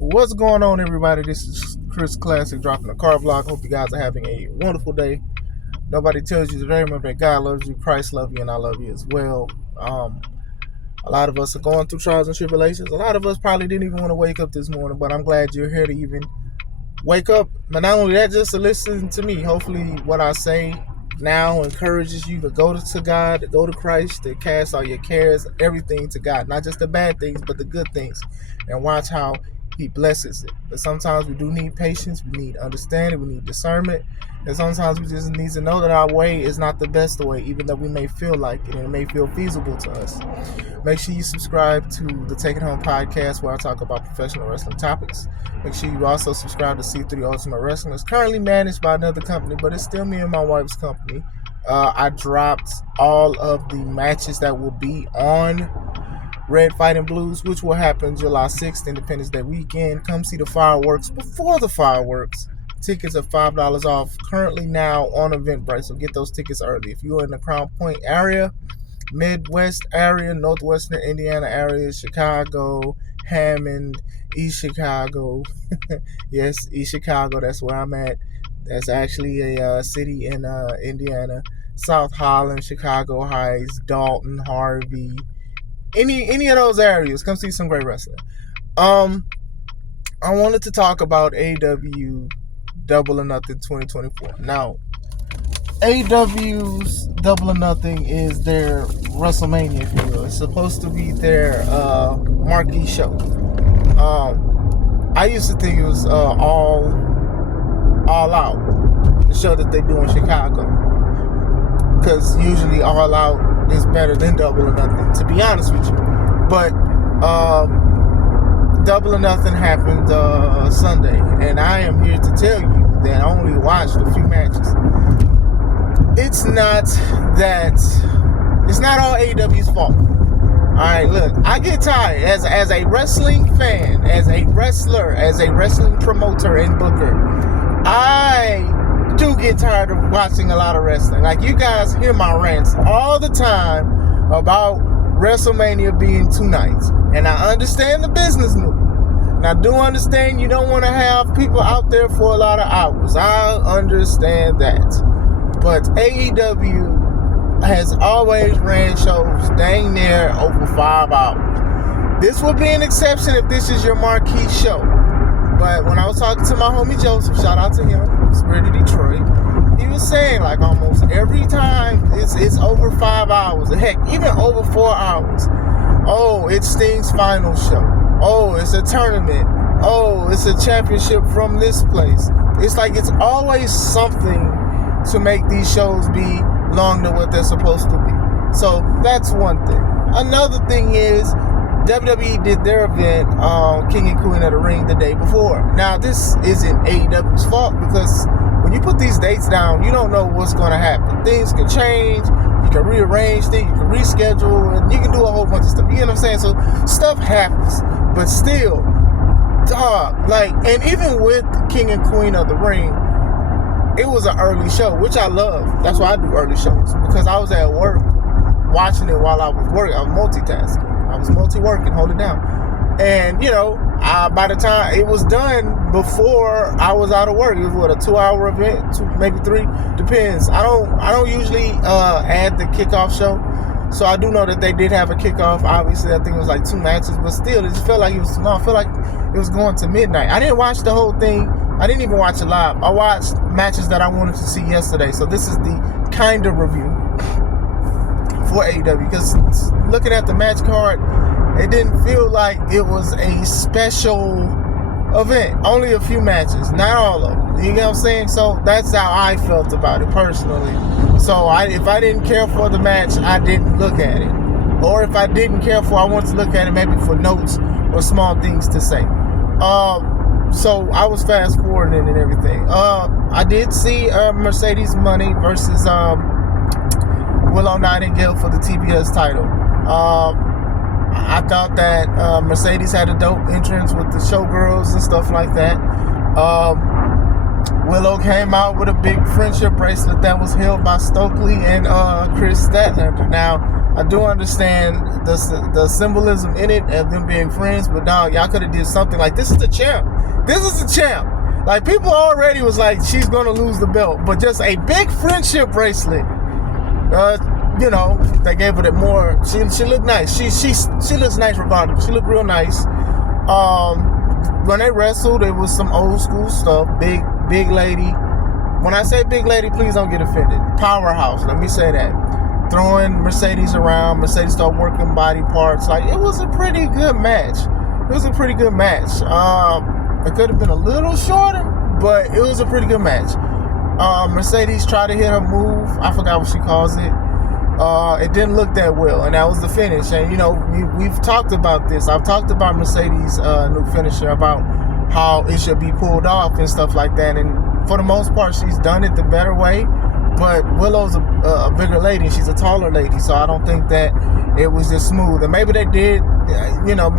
What's going on, everybody? This is Chris Classic dropping a car vlog. Hope you guys are having a wonderful day. Nobody tells you today. Remember that God loves you, Christ loves you, and I love you as well. A lot of us are going through trials and tribulations. A lot of us probably didn't even want to wake up this morning, but I'm glad you're here to even wake up. But not only that, just to listen to me. Hopefully what I say now encourages you to go to God, to go to Christ, to cast all your cares, everything to God. Not just the bad things, but the good things. And watch how He blesses it. But sometimes we do need patience, we need understanding, we need discernment. And sometimes we just need to know that our way is not the best way, even though we may feel like it and it may feel feasible to us. Make sure you subscribe to the Take It Home podcast, where I talk about professional wrestling topics. Make sure you also subscribe to C3 Ultimate Wrestling. It's currently managed by another company, but it's still me and my wife's company. I dropped all of the matches that will be on Red Fighting Blues, which will happen July 6th, Independence Day weekend. Come see the fireworks before the fireworks. Tickets are $5 off currently now on Eventbrite, so get those tickets early. If you're in the Crown Point area, Midwest area, Northwestern Indiana area, Chicago, Hammond, East Chicago. Yes, East Chicago, that's where I'm at. That's actually a city in Indiana. South Holland, Chicago Heights, Dalton, Harvey. Any of those areas, come see some great wrestling. I wanted to talk about AEW Double or Nothing 2024. Now, AEW's Double or Nothing is their WrestleMania, if you will. It's supposed to be their marquee show. I used to think it was all out, the show that they do in Chicago, because usually All Out is better than Double or Nothing, to be honest with you. But Double or Nothing happened Sunday, and I am here to tell you that I only watched a few matches. It's not all AEW's fault. Alright, look, I get tired as a wrestling fan, as a wrestler, as a wrestling promoter and booker. I do get tired of watching a lot of wrestling. Like, you guys hear my rants all the time about WrestleMania being 2 nights. And I understand the business move. And I do understand you don't want to have people out there for a lot of hours. I understand that. But AEW has always ran shows dang near over 5 hours. This will be an exception if this is your marquee show. But when I was talking to my homie Joseph, shout out to him, Spirit of Detroit, he was saying like almost every time it's over 5 hours. Heck, even over 4 hours. Oh, it's Sting's final show. Oh, it's a tournament. Oh, it's a championship from this place. It's like it's always something to make these shows be longer than what they're supposed to be. So that's one thing. Another thing is WWE did their event, King and Queen of the Ring, the day before. Now, this isn't AEW's fault, because when you put these dates down, you don't know what's going to happen. Things can change, you can rearrange things, you can reschedule, and you can do a whole bunch of stuff. You know what I'm saying? So stuff happens, but still, dog, like, and even with King and Queen of the Ring, it was an early show, which I love. That's why I do early shows, because I was at work watching it while I was working. I was multitasking. I was multi-working, hold it down. And, you know, by the time it was done before I was out of work, it was a 2-hour event, 2, maybe 3, depends. I don't usually add the kickoff show. So I do know that they did have a kickoff. Obviously, I think it was like 2 matches, but still, it just felt like it was too long. I felt like it was going to midnight. I didn't watch the whole thing. I didn't even watch it live. I watched matches that I wanted to see yesterday. So this is the kind of review for AEW, because looking at the match card, it didn't feel like it was a special event. Only a few matches, not all of them. You know what I'm saying? So that's how I felt about it personally. So if I didn't care for the match, I didn't look at it. Or if I didn't care for it, I wanted to look at it maybe for notes or small things to say. So I was fast forwarding and everything. I did see Mercedes Money versus Willow Nightingale for the TBS title. I thought that Mercedes had a dope entrance with the showgirls and stuff like that. Willow came out with a big friendship bracelet that was held by Stokely and Chris Statlander. Now, I do understand the symbolism in it of them being friends, but dog, y'all could have did something like, this is the champ. This is the champ. Like, people already was like, she's gonna lose the belt, but just a big friendship bracelet. You know, they gave her that more. She looked nice. She looks nice regardless. She looked real nice. When they wrestled, it was some old school stuff. Big lady. When I say big lady, please don't get offended. Powerhouse. Let me say that. Throwing Mercedes around. Mercedes started working body parts. Like, it was a pretty good match. It was a pretty good match. It could have been a little shorter, but it was a pretty good match. Mercedes tried to hit her move. I forgot what she calls it. It didn't look that well, and that was the finish. And, you know, we've talked about this. I've talked about Mercedes' new finisher, about how it should be pulled off and stuff like that. And for the most part, she's done it the better way. But Willow's a bigger lady. She's a taller lady, so I don't think that it was just smooth. And maybe they did, you know,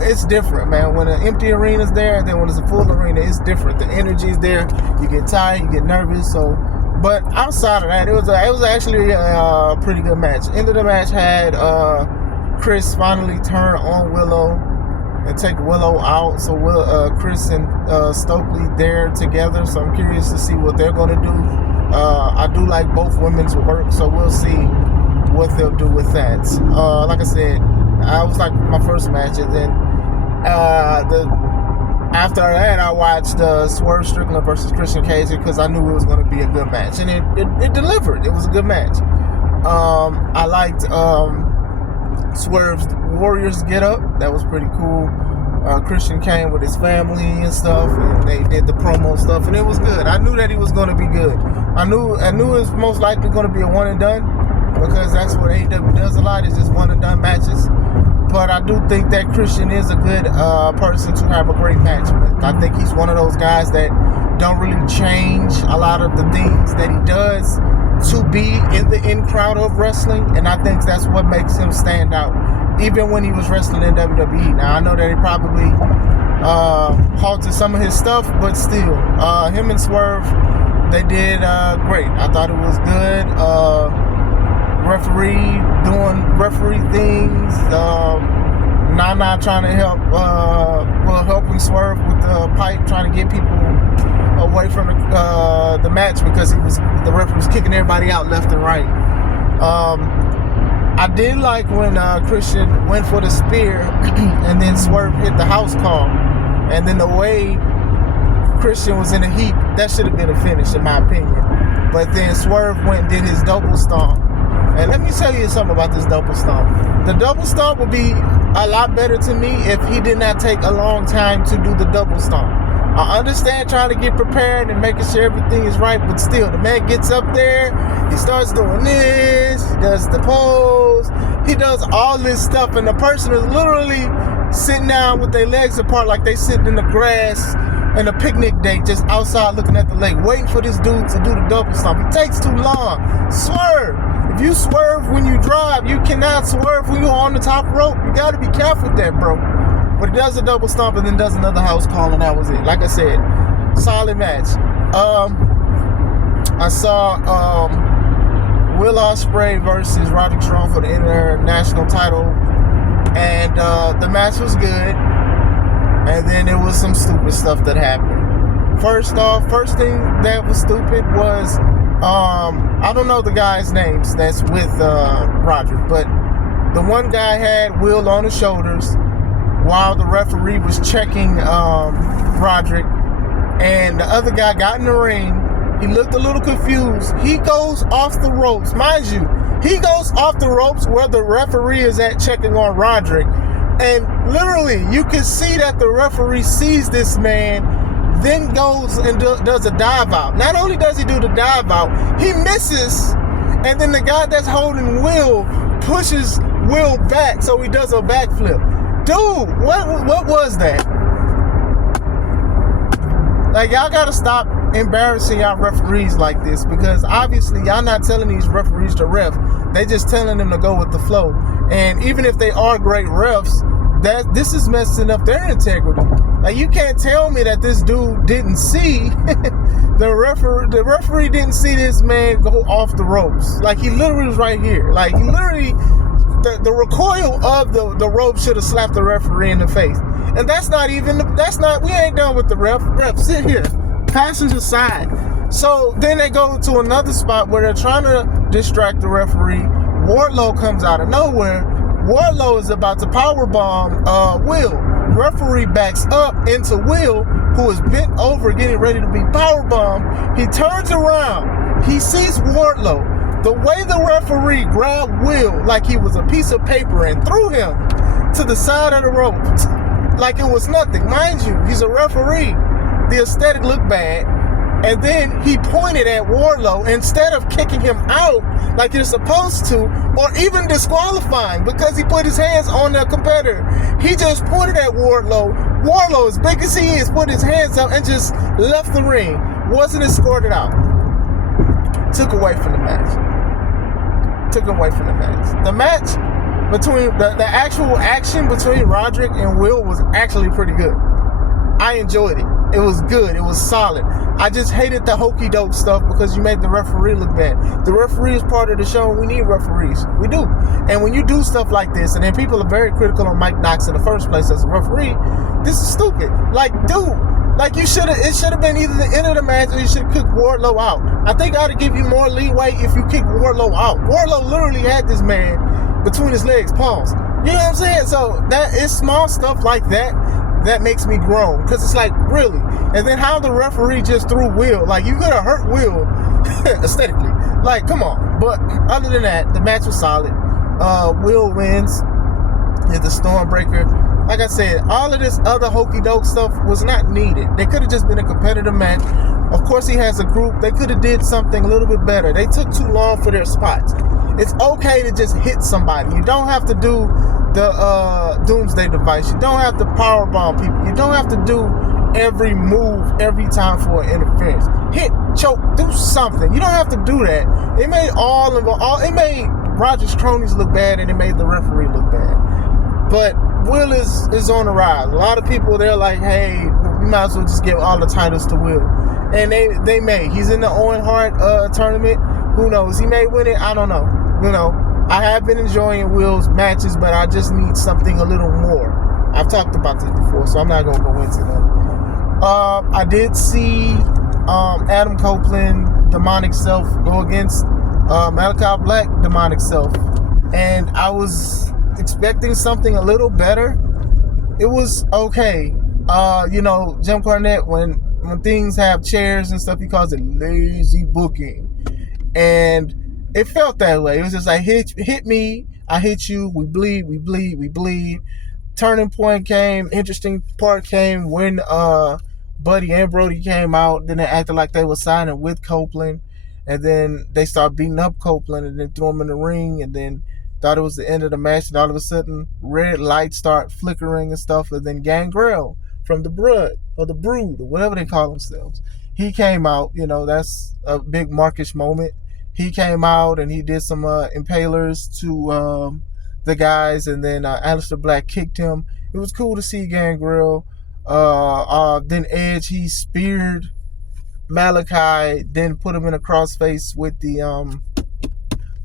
it's different, man. When an empty arena's there, then when it's a full arena, it's different. The energy's there. You get tired, you get nervous. So, but outside of that, it was actually a pretty good match. End of the match had Chris finally turn on Willow and take Willow out. So Chris and Stokely there together. So I'm curious to see what they're going to do. I do like both women's work, so we'll see what they'll do with that. Like I said, I was like my first match, and then after that, I watched Swerve Strickland versus Christian Cage because I knew it was going to be a good match, and it delivered. It was a good match. I liked Swerve's Warriors get up. That was pretty cool. Christian came with his family and stuff, and they did the promo stuff, and it was good. I knew that he was going to be good. I knew it was most likely going to be a one and done, because that's what AEW does a lot, is just one and done matches. But I do think that Christian is a good person to have a great match with. I think he's one of those guys that don't really change a lot of the things that he does to be in the in crowd of wrestling, and I think that's what makes him stand out, even when he was wrestling in WWE. Now, I know that he probably halted some of his stuff, but still, him and Swerve, they did great. I thought it was good. Referee doing referee things. Nana trying to help, helping Swerve with the pipe, trying to get people away from the match, because the referee was kicking everybody out left and right. I did like when Christian went for the spear and then Swerve hit the house call, and then the way Christian was in a heap, that should have been a finish in my opinion. But then Swerve went and did his double stomp. And let me tell you something about this double stomp. The double stomp would be a lot better to me if he did not take a long time to do the double stomp. I understand trying to get prepared and making sure everything is right, but still, the man gets up there, he starts doing this, he does the pose, he does all this stuff, and the person is literally sitting down with their legs apart like they sitting in the grass in a picnic date, just outside looking at the lake, waiting for this dude to do the double stomp. It takes too long. Swerve. If you swerve when you drive, you cannot swerve when you're on the top rope. You got to be careful with that, bro. But he does a double stomp and then does another house call, and that was it. Like I said, solid match. I saw Will Ospreay versus Roderick Strong for the international title, and the match was good. And then there was some stupid stuff that happened. First thing that was stupid was I don't know the guys' names that's with Roderick, but the one guy had Will on his shoulders while the referee was checking Roderick, and the other guy got in the ring. He looked a little confused. He goes off the ropes. Mind you, he goes off the ropes where the referee is at checking on Roderick. And literally, you can see that the referee sees this man, then goes and does a dive out. Not only does he do the dive out, he misses, and then the guy that's holding Will pushes Will back, so he does a backflip. Dude, what was that? Like, y'all gotta stop embarrassing y'all referees like this, because obviously y'all not telling these referees to ref. They just telling them to go with the flow. And even if they are great refs, this is messing up their integrity. Like, you can't tell me that this dude didn't see the referee didn't see this man go off the ropes. Like, he literally was right here. Like, he literally the recoil of the rope should have slapped the referee in the face. And we ain't done with the ref. Ref, sit here. Passenger side. So then they go to another spot where they're trying to distract the referee. Wardlow comes out of nowhere. Wardlow is about to powerbomb Will. Referee backs up into Will, who is bent over getting ready to be powerbombed. He turns around. He sees Wardlow. The way the referee grabbed Will like he was a piece of paper and threw him to the side of the rope like it was nothing. Mind you, he's a referee. The aesthetic looked bad. And then he pointed at Wardlow instead of kicking him out like you're supposed to, or even disqualifying because he put his hands on the competitor. He just pointed at Wardlow. Wardlow, as big as he is, put his hands up and just left the ring. Wasn't escorted out. Took away from the match. The match between the actual action between Roderick and Will was actually pretty good. I enjoyed it. It was good. It was solid. I just hated the hokey doke stuff because you made the referee look bad. The referee is part of the show, and we need referees. We do. And when you do stuff like this, and then people are very critical on Mike Knox in the first place as a referee, this is stupid. Like, dude, like it should have been either the end of the match or you should have kicked Wardlow out. I think I ought to give you more leeway if you kick Wardlow out. Wardlow literally had this man between his legs, pause. You know what I'm saying? So that is small stuff like that makes me groan, because it's like, really? And then how the referee just threw Will, like, you could have hurt Will aesthetically, like, come on. But other than that, the match was solid. Will wins, is the Stormbreaker. Like I said, all of this other hokey doke stuff was not needed. They could have just been a competitive match. Of course, he has a group. They could have did something a little bit better. They took too long for their spots. It's okay to just hit somebody. You don't have to do the doomsday device. You don't have to powerbomb people. You don't have to do every move every time for an interference. Hit, choke, do something. You don't have to do that. It made it made Roger's cronies look bad, and it made the referee look bad. But Will is on the rise. A lot of people, they're like, hey, we might as well just give all the titles to Will. And they may. He's in the Owen Hart tournament. Who knows? He may win it. I don't know. You know, I have been enjoying Will's matches, but I just need something a little more. I've talked about this before, so I'm not going to go into that. I did see Adam Copeland, Demonic Self, go against Malachi Black, Demonic Self. And I was expecting something a little better. It was okay. You know, Jim Cornette, when things have chairs and stuff, he calls it lazy booking. And it felt that way. It was just like, hit me, I hit you, we bleed. Turning point came, interesting part came when Buddy and Brody came out. Then they acted like they were signing with Copeland. And then they started beating up Copeland and then threw him in the ring. And then thought it was the end of the match. And all of a sudden, red lights start flickering and stuff. And then Gangrel from the Brood or whatever they call themselves, he came out. You know, that's a big Markish moment. He came out and he did some impalers to the guys, and then Aleister Black kicked him. It was cool to see Gangrel. Then Edge, he speared Malachi, then put him in a crossface with the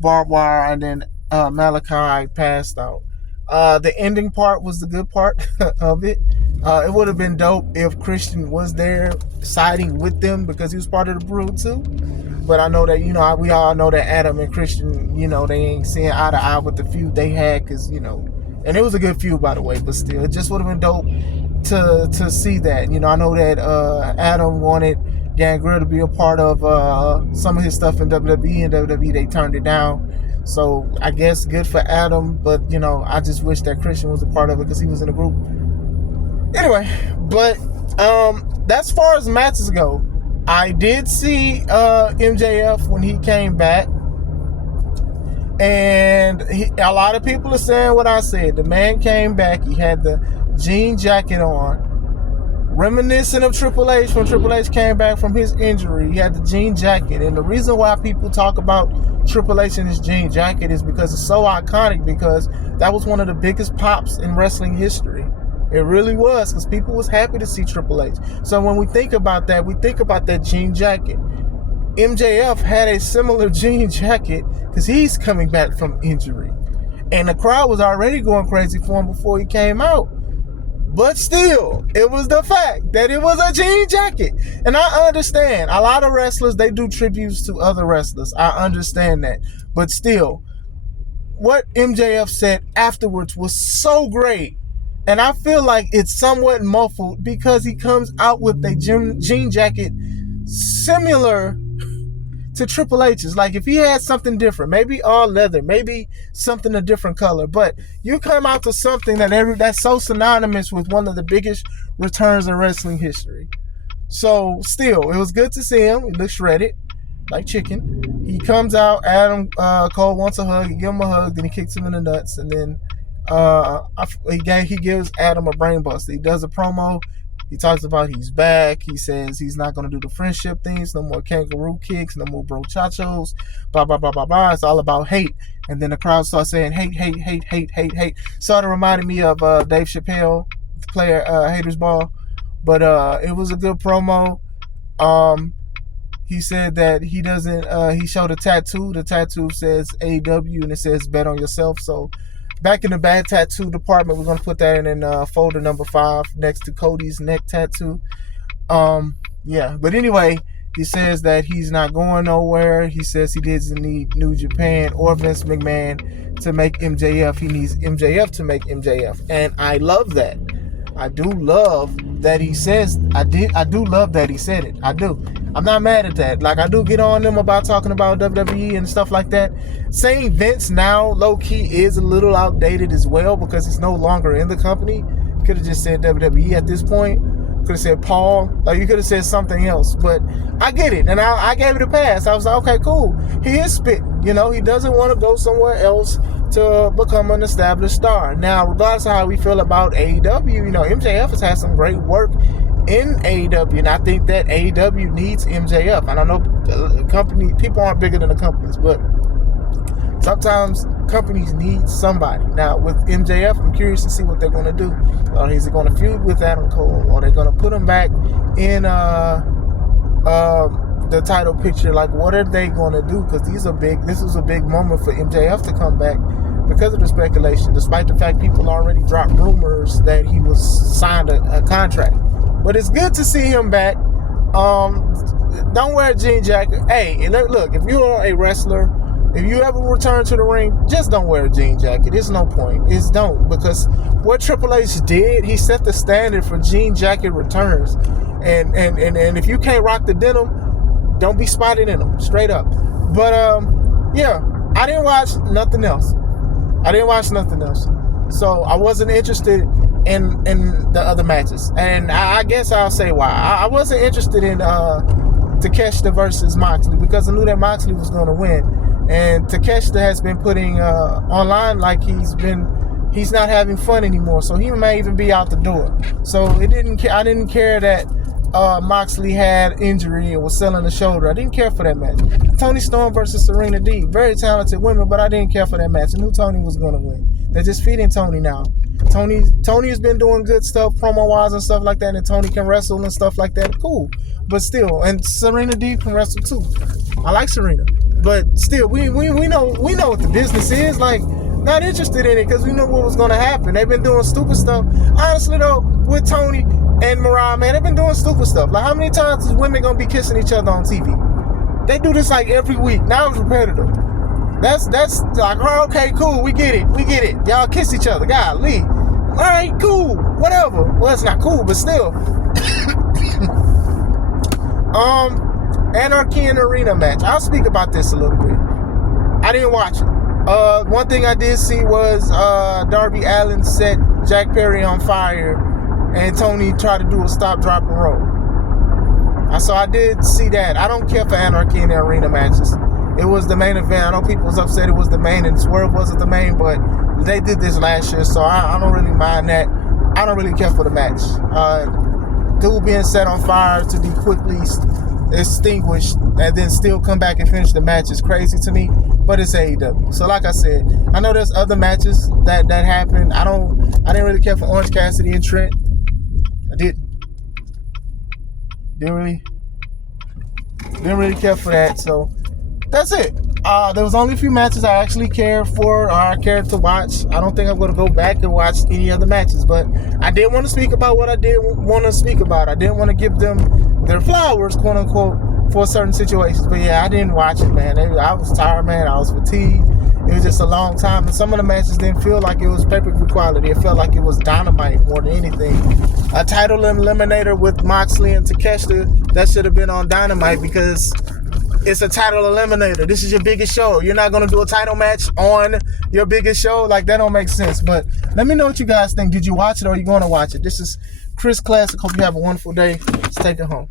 barbed wire, and then Malachi passed out. The ending part was the good part of it. It would have been dope if Christian was there siding with them because he was part of the Brood too. But I know that, you know, we all know that Adam and Christian, you know, they ain't seeing eye to eye with the feud they had because, you know, and it was a good feud, by the way, but still, it just would have been dope to see that. You know, I know that Adam wanted Gangrel to be a part of some of his stuff in WWE, and WWE, they turned it down. So I guess good for Adam, but, you know, I just wish that Christian was a part of it because he was in the group. Anyway, but that's as far as matches go. I did see MJF when he came back, and a lot of people are saying what I said. The man came back. He had the jean jacket on, reminiscent of Triple H when Triple H came back from his injury. He had the jean jacket, and the reason why people talk about Triple H and his jean jacket is because it's so iconic, because that was one of the biggest pops in wrestling history. It really was, because people was happy to see Triple H. So when we think about that, we think about that jean jacket. MJF had a similar jean jacket because he's coming back from injury. And the crowd was already going crazy for him before he came out. But still, it was the fact that it was a jean jacket. And I understand. A lot of wrestlers, they do tributes to other wrestlers. I understand that. But still, what MJF said afterwards was so great. And I feel like it's somewhat muffled because he comes out with a jean jacket similar to Triple H's. Like if he had something different, maybe all leather, maybe something a different color, but you come out to something that's so synonymous with one of the biggest returns in wrestling history. So still, it was good to see him. He looked shredded like chicken. He comes out, Adam Cole wants a hug, he gives him a hug, then he kicks him in the nuts, and then he gives Adam a brain buster. He does a promo. He talks about he's back. He says he's not going to do the friendship things. No more kangaroo kicks. No more brochachos. Blah, blah, blah, blah, blah. It's all about hate. And then the crowd starts saying hate, hate, hate, hate, hate, hate. Sort of reminded me of Dave Chappelle, the player Haters Ball. But it was a good promo. He said that he doesn't, he showed a tattoo. The tattoo says AEW and it says bet on yourself. So back in the bad tattoo department, we're going to put that in folder number 5 next to Cody's neck tattoo. Yeah, but anyway, he says that he's not going nowhere. He says he doesn't need New Japan or Vince McMahon to make MJF. He needs MJF to make MJF. And I love that. I do love that he says, I do love that he said it. I do. I'm not mad at that. Like, I do get on them about talking about WWE and stuff like that. Saying Vince now, low-key, is a little outdated as well because he's no longer in the company. You could have just said WWE at this point. Could have said Paul. Like, you could have said something else. But I get it. And I gave it a pass. I was like, okay, cool. He is spitting. You know, he doesn't want to go somewhere else to become an established star. Now, regardless of how we feel about AEW, you know, MJF has had some great work in AEW, and I think that AEW needs MJF. I don't know, people aren't bigger than the companies, but sometimes companies need somebody. Now, with MJF, I'm curious to see what they're going to do. Is it going to feud with Adam Cole, or they're going to put him back in the title picture? Like, what are they going to do? Because this was a big moment for MJF to come back because of the speculation, despite the fact people already dropped rumors that he was signed a contract. But it's good to see him back. Don't wear a jean jacket. Hey, look, if you're a wrestler, if you ever return to the ring, just don't wear a jean jacket. There's no point. Don't. Because what Triple H did, he set the standard for jean jacket returns. And if you can't rock the denim, don't be spotted in them. Straight up. But, yeah, I didn't watch nothing else. So I wasn't interested in the other matches. And I guess I'll say why. I wasn't interested in Takeshita versus Moxley because I knew that Moxley was going to win. And Takeshita has been putting online like he's not having fun anymore. So he may even be out the door. So I didn't care that Moxley had injury and was selling the shoulder. I didn't care for that match. Toni Storm versus Serena Deeb. Very talented women, but I didn't care for that match. I knew Toni was going to win. They're just feeding Toni now. Toni has been doing good stuff promo-wise and stuff like that, and Toni can wrestle and stuff like that. Cool. But still, and Serena Deeb can wrestle too. I like Serena. But still, we know what the business is. Like, not interested in it because we knew what was going to happen. They've been doing stupid stuff. Honestly, though, with Toni and Mariah, man, they've been doing stupid stuff. Like, how many times is women going to be kissing each other on TV? They do this, like, every week. Now it's repetitive. That's like, oh, okay, cool, we get it. Y'all kiss each other, golly. All right, cool, whatever. Well, it's not cool, but still. Anarchy in Arena match. I'll speak about this a little bit. I didn't watch it. One thing I did see was Darby Allin set Jack Perry on fire, and Tony tried to do a stop, drop, and roll. So I did see that. I don't care for Anarchy in the Arena matches. It was the main event. I know people was upset it was the main and Swerve wasn't the main, but they did this last year, so I don't really mind that. I don't really care for the match. Dude being set on fire to be quickly extinguished and then still come back and finish the match is crazy to me, but it's AEW. So like I said, I know there's other matches that happened. I didn't really care for Orange Cassidy and Trent. I didn't really care for that. So that's it. There was only a few matches I actually cared for or I cared to watch. I don't think I'm going to go back and watch any other matches, but I did want to speak about what I did want to speak about. I didn't want to give them their flowers, quote unquote, for certain situations. But yeah, I didn't watch it, man. I was tired, man. I was fatigued. It was just a long time, and some of the matches didn't feel like it was pay-per-view quality. It felt like it was Dynamite more than anything. A title eliminator with Moxley and Takeshita, that should have been on Dynamite because it's a title eliminator. This is your biggest show. You're not going to do a title match on your biggest show? Like, that don't make sense. But let me know what you guys think. Did you watch it or are you going to watch it? This is Chris Classic. Hope you have a wonderful day. Let's take it home.